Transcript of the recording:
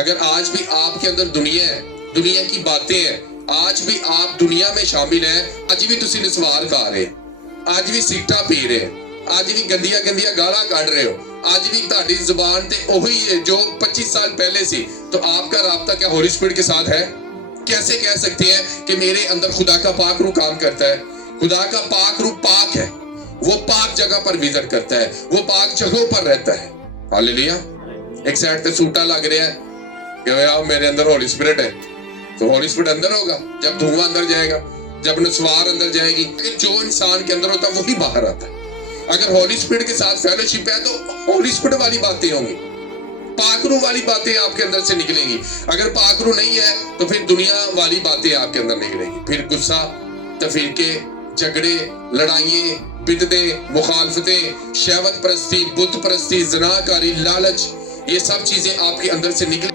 अगर आज भी आपके अंदर दुनिया है, दुनिया की बातें हैं, आज भी आप दुनिया में शामिल हैं, आज भी तुसी नस्वार खा रहे हो, आज भी सिगटा पी रहे हो, आज भी गंदिया गंदिया गाला काट रहे हो, आज भी ताड़ी जुबान ते वही है जो 25 साल पहले सी, तो आपका राब्ता क्या होली स्पिरिट के साथ है? कैसे कह सकते हैं कि मेरे अंदर खुदा का पाक रूह काम करता है? खुदा का पाक रूह पाक है, वो पाक जगह पर विजिट करता है, वो पाक जगहों पर रहता है। हालेलुया। एक साइड पे सूटा लग रहा है कि यार मेरे अंदर होली स्पिरिट है, तो होली स्पिरिट अंदर होगा जब धुआं अंदर जाएगा, जब नस्वार अंदर जाएगी। जो इंसान के अंदर होता है वही बाहर आता है। अगर होली स्पिरिट के साथ फेलोशिप है तो होली स्पिरिट वाली बातें होंगी, पाकरू वाली बातें आपके अंदर से निकलेंगी। अगर पाकरू नहीं है तो फिर दुनिया वाली बातें आपके अंदर निकलेंगी, फिर गुस्सा, तफरीके, झगड़े, लड़ाइयाँ, बिदतें, मुखालफतें, शहवत परस्ती, बुत परस्ती, ज़नाकारी, लालच, ये सब चीजें आपके अंदर से निकल